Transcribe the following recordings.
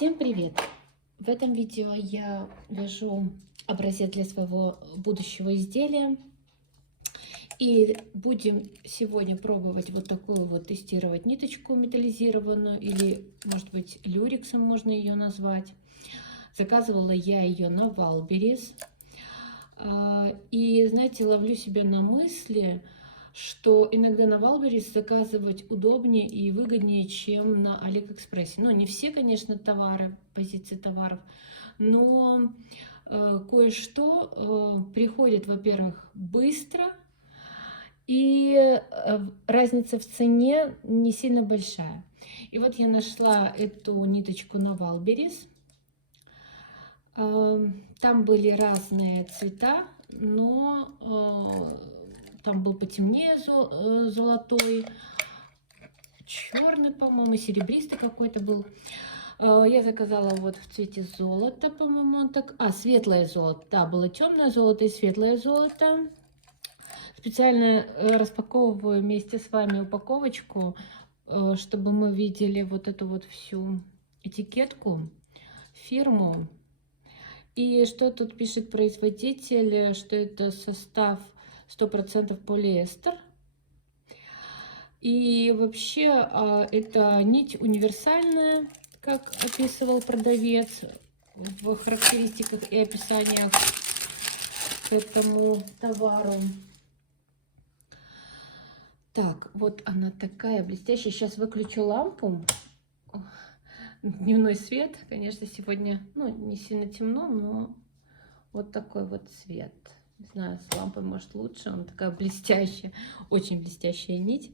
Всем привет! В этом видео я вяжу образец для своего будущего изделия. И будем сегодня пробовать вот такую вот тестировать ниточку металлизированную, или, может быть, люрексом можно ее назвать. Заказывала я ее на Валберес. И, знаете, ловлю себя на мысли, что иногда на Валберес заказывать удобнее и выгоднее, чем на Алиэкспрессе. Ну, не все, конечно, товары, позиции товаров, но кое-что приходит, во-первых, быстро, и разница в цене не сильно большая. И вот я нашла эту ниточку на Валберес. Там были разные цвета, но там был потемнее золотой, черный, по-моему, серебристый какой-то был. Я заказала вот в цвете золота, по-моему, так. Светлое золото. Да, было темное золото и светлое золото. Специально распаковываю вместе с вами упаковочку, чтобы мы видели вот эту вот всю этикетку, фирму. И что тут пишет производитель, что это состав 100% полиэстер. И вообще это нить универсальная, как описывал продавец в характеристиках и описаниях к этому товару. Так, вот она такая блестящая. Сейчас выключу лампу. Дневной свет, конечно, сегодня, ну, не сильно темно, но вот такой вот цвет. Не знаю, с лампой, может, лучше. Она такая блестящая, очень блестящая нить.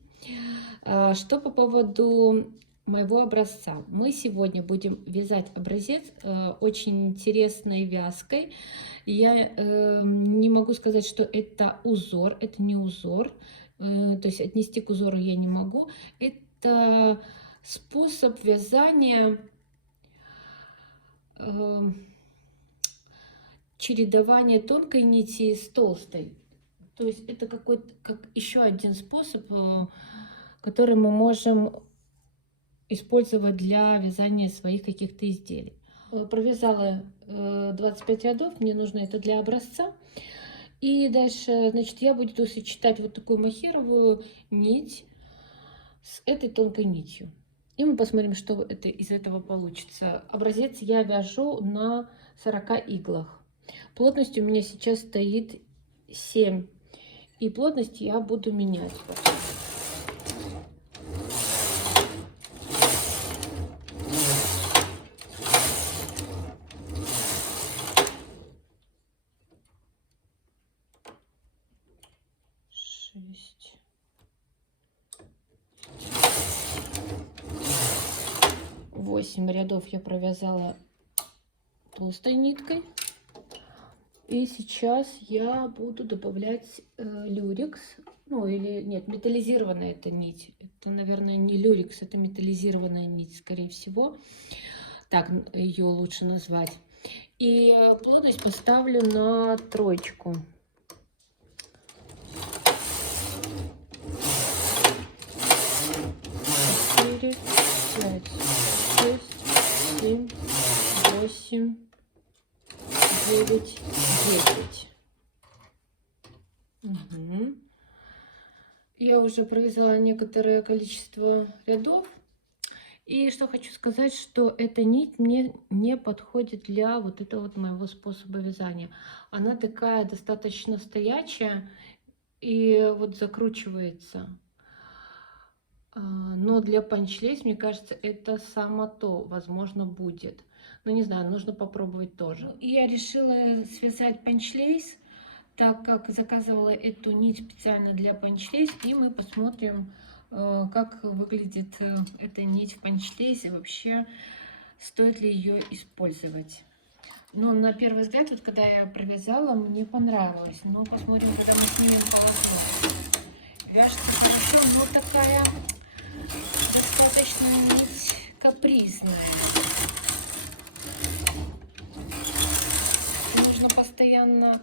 Что по поводу моего образца? Мы сегодня будем вязать образец очень интересной вязкой. Я не могу сказать, что это узор, это не узор. То есть отнести к узору я не могу. Это способ вязания чередования тонкой нити с толстой. То есть это какой-то как еще один способ, который мы можем использовать для вязания своих каких-то изделий. Провязала 25 рядов, мне нужно это для образца. И дальше, значит, я буду сочетать вот такую махеровую нить с этой тонкой нитью. И мы посмотрим, что это из этого получится. Образец я вяжу на 40 иглах. Плотность у меня сейчас стоит 7. И плотность я буду менять. Восемь рядов я провязала толстой ниткой. И сейчас я буду добавлять люрекс. Ну, или нет, металлизированная эта нить. Это, наверное, не люрекс, это металлизированная нить, скорее всего. Так ее лучше назвать. И плотность поставлю на 3. 4, 5, 6, 7, 8, 9, 10. Угу. Я уже провязала некоторое количество рядов. И что хочу сказать, что эта нить мне не подходит для вот этого вот моего способа вязания. Она такая достаточно стоячая и вот закручивается. Но для панчлейс, мне кажется, это само то, возможно, будет. Но не знаю, нужно попробовать тоже. И я решила связать панчлейс, так как заказывала эту нить специально для панчлейс. И мы посмотрим, как выглядит эта нить в панчлейсе, вообще стоит ли ее использовать. Но на первый взгляд, вот когда я провязала, мне понравилось. Но посмотрим, когда мы снимем полотно. Вяжется хорошо, но такая достаточно нить капризная. Нужно постоянно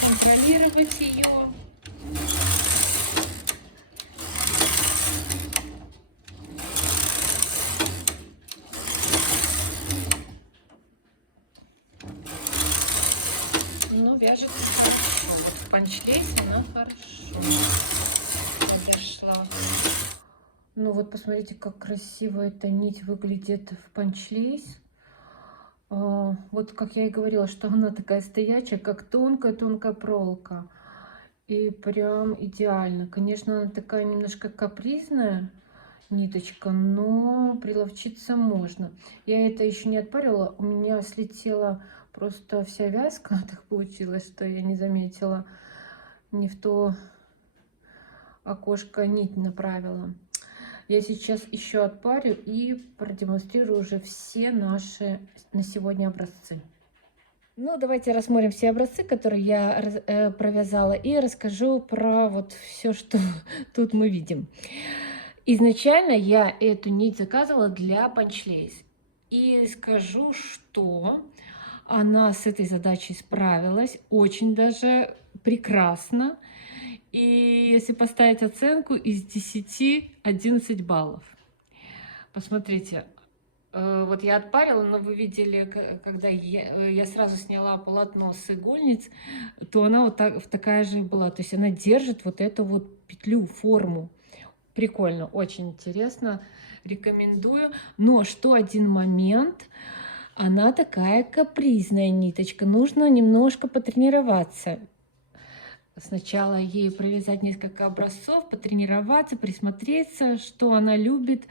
контролировать ее. но вяжет хорошо. Вот в панчлейс она хорошо подошла. Ну вот посмотрите, как красиво эта нить выглядит в панчлейс. Вот как я и говорила, что она такая стоячая, как тонкая-тонкая проволока. И прям идеально. Конечно, она такая немножко капризная ниточка, но приловчиться можно. Я это еще не отпарила, у меня слетела просто вся вязка. Так получилось, что я не заметила, не в то окошко нить направила. Я сейчас еще отпарю и продемонстрирую уже все наши на сегодня образцы. Ну, давайте рассмотрим все образцы, которые я провязала, и расскажу про вот все, что тут мы видим. Изначально я эту нить заказывала для панчлейс. И скажу, что она с этой задачей справилась очень даже прекрасно. И если поставить оценку, из 10 11 баллов. Посмотрите, вот я отпарила, но вы видели, когда я сразу сняла полотно с игольниц, то она вот такая же была. То есть она держит вот эту вот петлю, форму. Прикольно, очень интересно, рекомендую. Но что один момент, она такая капризная ниточка, нужно немножко потренироваться. Сначала ей провязать несколько образцов, потренироваться, присмотреться, что она любит,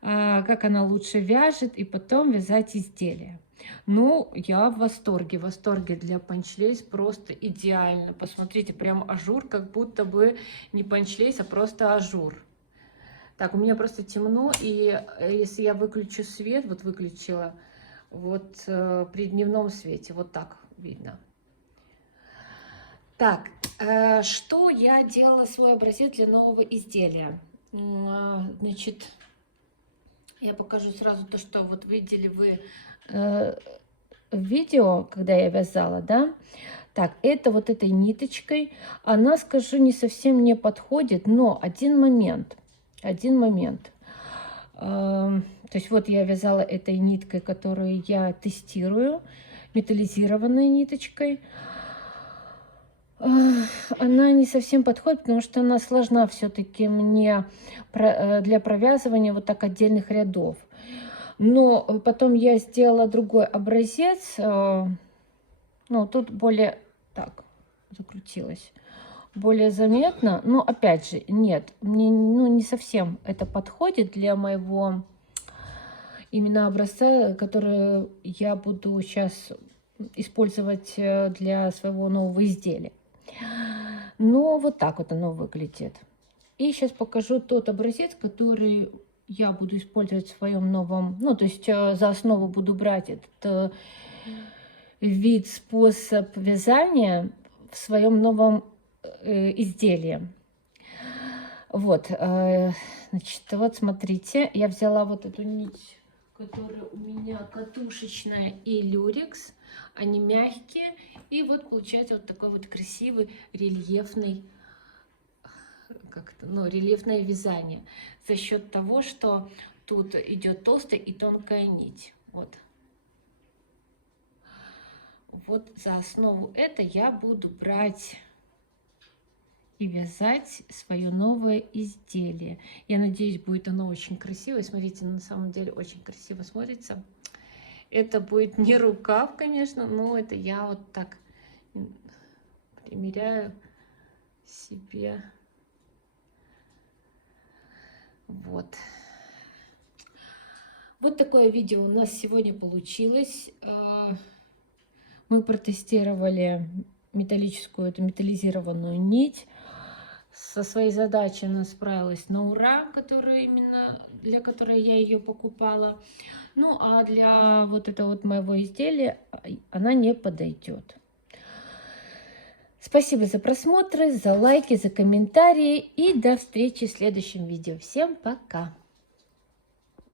как она лучше вяжет, и потом вязать изделия. Ну, я в восторге для панчлейс просто идеально. Посмотрите, прям ажур, как будто бы не панчлейс, а просто ажур. Так, у меня просто темно, и если я выключу свет, вот выключила, вот при дневном свете, вот так видно. Так, что я делала свой образец для нового изделия? Значит, я покажу сразу то, что вот видели вы видео, когда я вязала, да? Так, это вот этой ниточкой, она, скажу, не совсем мне подходит, но один момент. То есть вот я вязала этой ниткой, которую я тестирую, металлизированной ниточкой. Она не совсем подходит, потому что она сложна все-таки мне для провязывания вот так отдельных рядов. Но потом я сделала другой образец. Ну, тут более... Так, закрутилась. Более заметно. Но опять же, нет, мне не совсем это подходит для моего именно образца, который я буду сейчас использовать для своего нового изделия. Но вот так вот оно выглядит. И сейчас покажу тот образец, который я буду использовать в своем новом, ну, то есть за основу буду брать этот вид, способ вязания в своем новом изделии. Вот, значит, вот смотрите, я взяла вот эту нить, которая у меня катушечная и люрекс, они мягкие, и вот получается вот такой вот красивый рельефный, рельефное вязание за счет того, что тут идет толстая и тонкая нить. Вот за основу это я буду брать и вязать свое новое изделие. Я надеюсь, будет оно очень красивое. Смотрите, на самом деле очень красиво смотрится. Это будет не рукав, конечно, но это я вот так примеряю себе. Вот. Вот такое видео у нас сегодня получилось. Мы протестировали металлическую, эту металлизированную нить. Со своей задачей она справилась на ура, для которой я ее покупала. Ну, а для вот этого вот моего изделия она не подойдет. Спасибо за просмотры, за лайки, за комментарии. И до встречи в следующем видео. Всем пока!